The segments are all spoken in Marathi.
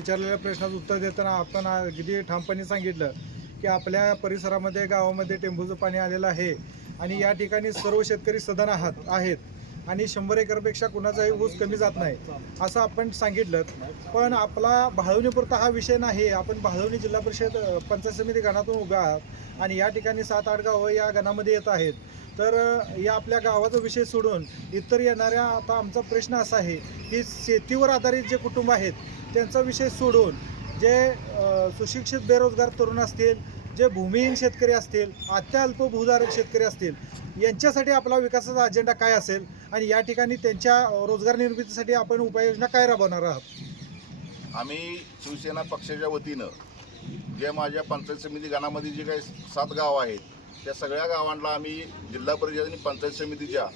विचारलेल्या प्रश्नाचं उत्तर देताना आपण अगदी ठामपणे सांगितलं की आपल्या परिसरामध्ये गावामध्ये टेंबूचं पाणी आलेलं आहे आणि या ठिकाणी सर्व शेतकरी सदन आहेत आणि 100 एकरपेक्षा कुणाचाही ऊस कमी जात नाही असं आपण सांगितलं। पण आपला भाळवणीपुरता हा विषय नाही। आपण भाळवणी जिल्हा परिषद पंचायत समिती गणातून उभे आहात आणि या ठिकाणी 7-8 गावं या गणामध्ये येत आहेत। तर या आपल्या गावाचा विषय सोडून इतर येणाऱ्या आता आमचा प्रश्न असा आहे की शेतीवर आधारित जे कुटुंब आहेत त्यांचा विषय सोडून जे सुशिक्षित बेरोजगार तरुण असतील, जे भूमिहीन शेतकरी असतील, अत्यल्प भूधारक शेतकरी असतील, यांच्यासाठी आपला विकासाचा अजेंडा काय असेल आणि या ठिकाणी त्यांच्या रोजगार निर्मितीसाठी आपण उपाययोजना काय राबवणार आहात? आम्ही शिवसेना पक्षाच्या वतीनं जे माझ्या पंचायत समिती गणामध्ये जे काही 7 गावं आहेत त्या सगळ्या गावांना आम्ही जिल्हा परिषद आणि पंचायत समितीच्या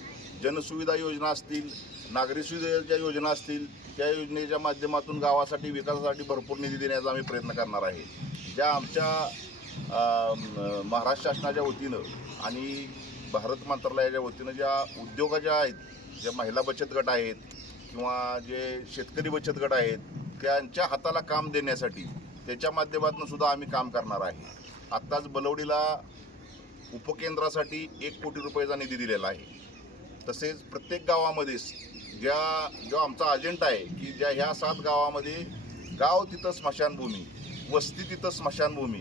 जनसुविधा योजना असतील, नागरी सुविधेच्या योजना असतील, त्या योजनेच्या माध्यमातून गावासाठी विकासासाठी भरपूर निधी देण्याचा आम्ही प्रयत्न करणार आहे। ज्या आमच्या महाराष्ट्र शासनाच्या वतीनं आणि भारत मंत्रालयाच्या वतीनं ज्या उद्योगाच्या आहेत, ज्या महिला बचत गट आहेत किंवा जे शेतकरी बचत गट आहेत त्यांच्या हाताला काम देण्यासाठी त्याच्या माध्यमातून सुद्धा आम्ही काम करणार आहे। आत्ताच बलवडीला उपकेंद्रासाठी 1 कोटी रुपयाचा निधी दिलेला आहे। तसेच प्रत्येक गावामध्ये जो आमचा अजेंडा आहे की ह्या 7 गावामध्ये गाव तिथं स्मशानभूमी, वस्ती तिथं स्मशानभूमी,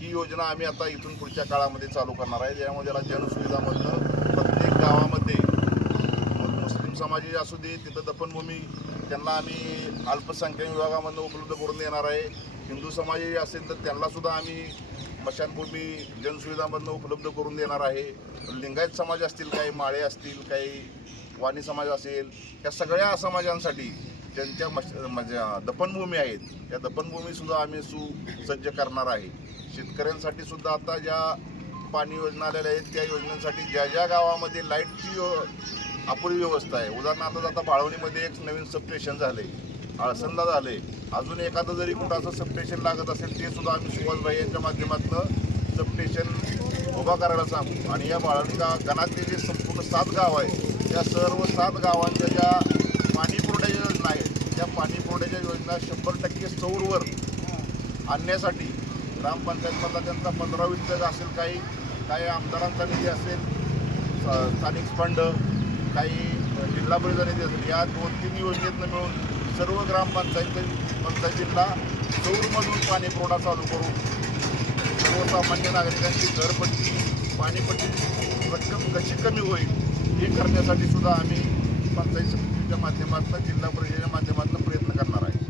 ही योजना आम्ही आता इथून पुढच्या काळामध्ये चालू करणार आहे। ज्यामध्ये जनसुविधामधनं प्रत्येक गावामध्ये मुस्लिम समाजाची असू दे तिथं दफनभूमी त्यांना आम्ही अल्पसंख्याक विभागामधून उपलब्ध करून देणार आहे। हिंदू समाजाची असेल तर त्यांनासुद्धा आम्ही स्मशानभूमी जनसुविधामधनं उपलब्ध करून देणार आहे। लिंगायत समाज असतील, काही माळे असतील, काही वाणी समाज असेल, या सगळ्या समाजांसाठी ज्यांच्या दफनभूमी आहेत त्या दफनभूमीसुद्धा आम्ही सुसज्ज करणार आहे। शेतकऱ्यांसाठी सुद्धा आता ज्या पाणी योजना आलेल्या आहेत त्या योजनांसाठी ज्या गावामध्ये लाईटची अपुरी व्यवस्था आहे, उदाहरणार्थ आता बाळवणीमध्ये एक नवीन सबस्टेशन झाले, आळसंदा झाले, अजून एखादं जरी कुठं असं सबस्टेशन लागत असेल ते सुद्धा आम्ही सुभाषभाई यांच्या माध्यमातून सबस्टेशन उभा करायला सांगू। आणि या बाळवणी गणातले जे संपूर्ण 7 गाव आहेत त्या सर्व 7 गावांच्या ज्या पाणी पुरवठ्याच्या योजना आहेत त्या पाणी पुरवठ्याच्या योजना 100% सौरवर आणण्यासाठी ग्रामपंचायतमधला त्यांचा 15-20 असेल, काही आमदारांचा निधी असेल, स्थानिक फंड, काही जिल्हा परिषद निधी असेल, या 2-3 योजनेतनं मिळून सर्व पंचायतींना सौरमधून पाणी पुरवठा चालू करून सर्वसामान्य नागरिकांची घरपट्टी, पाणीपट्टी रक्कम कशी कमी होईल हे करण्यासाठी सुद्धा आम्ही पंचायत समितीच्या माध्यमातून, जिल्हा परिषदेच्या माध्यमातून प्रयत्न करणार आहे।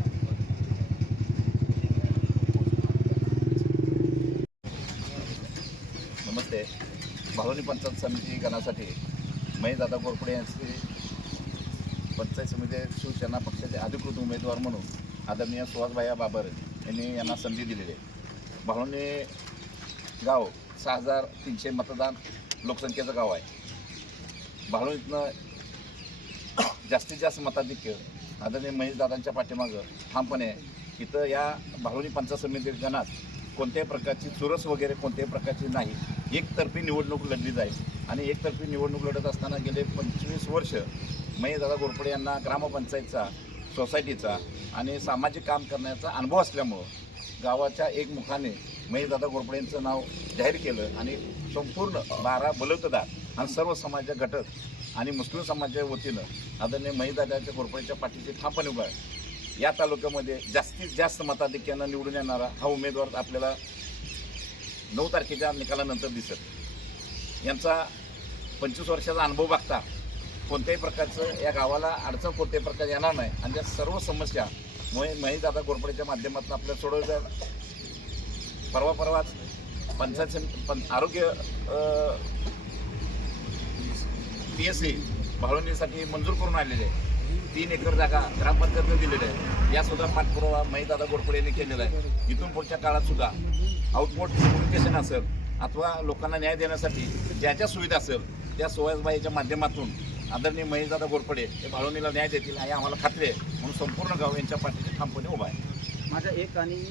नमस्ते। भाळवणी पंचायत समिती गणासाठी महेशदादा घोरपडे यांचे पंचायत समिती शिवसेना पक्षाचे अधिकृत उमेदवार म्हणून आदरणीय सुहासभाई बाबर यांना संधी दिलेली आहे। भाळवणी गाव 6300 मतदान लोकसंख्येचं गाव आहे। भाळवणीतनं जास्तीत जास्त मताधिक्य आदरणीय महेशदादांच्या पाठीमागं ठामपणे इथं या भाळवणी पंचायत समिती गणात कोणत्याही प्रकारची चुरस वगैरे कोणत्याही प्रकारची नाही, एकतर्फी निवडणूक लढली जाईल। आणि एकतर्फी निवडणूक लढत असताना गेले 25 वर्ष महेशदादा घोरपडे यांना ग्रामपंचायतचा, सोसायटीचा आणि सामाजिक काम करण्याचा अनुभव असल्यामुळं गावाच्या एकमुखाने महेशदादा घोरपडे यांचं नाव जाहीर केलं आणि संपूर्ण 12 बलुतेदार आणि सर्व समाजाचे घटक आणि मुस्लिम समाजाच्या वतीनं आदरणीय महेशदादाच्या घोरपडेच्या पाठीशी ठामपणे उभा आहे। या तालुक्यामध्ये जास्तीत जास्त मताधिक्यानं निवडून येणारा हा उमेदवार आपल्याला 9 तारखेच्या निकालानंतर दिसत। यांचा 25 वर्षाचा अनुभव बघता कोणत्याही प्रकारचं या गावाला अडचण कोणत्याही प्रकार येणार नाही आणि त्या सर्व समस्या महेशदादा घोरपडेच्या माध्यमातून आपल्याला सोडवल्या। परवाच पंचायत आरोग्य PSC भाळवणीसाठी मंजूर करून आलेले आहे। 3 एकर जागा ग्रामपंचायतने दिलेली आहे। यासुद्धा पाठपुरावा महेशदादा घोरपडे यांनी केलेला आहे। इथून पुढच्या काळात सुद्धा आउटपोस्ट कम्युनिकेशन असेल अथवा लोकांना न्याय देण्यासाठी ज्या सुविधा असेल त्या सुहासभाईच्या माध्यमातून आदरणीय महेशदादा घोरपडे हे भाळवणीला न्याय देतील आणि आम्हाला खात्री आहे। म्हणून संपूर्ण गाव यांच्या पाठीशी ठामपणे उभा आहे। माझा एक आणि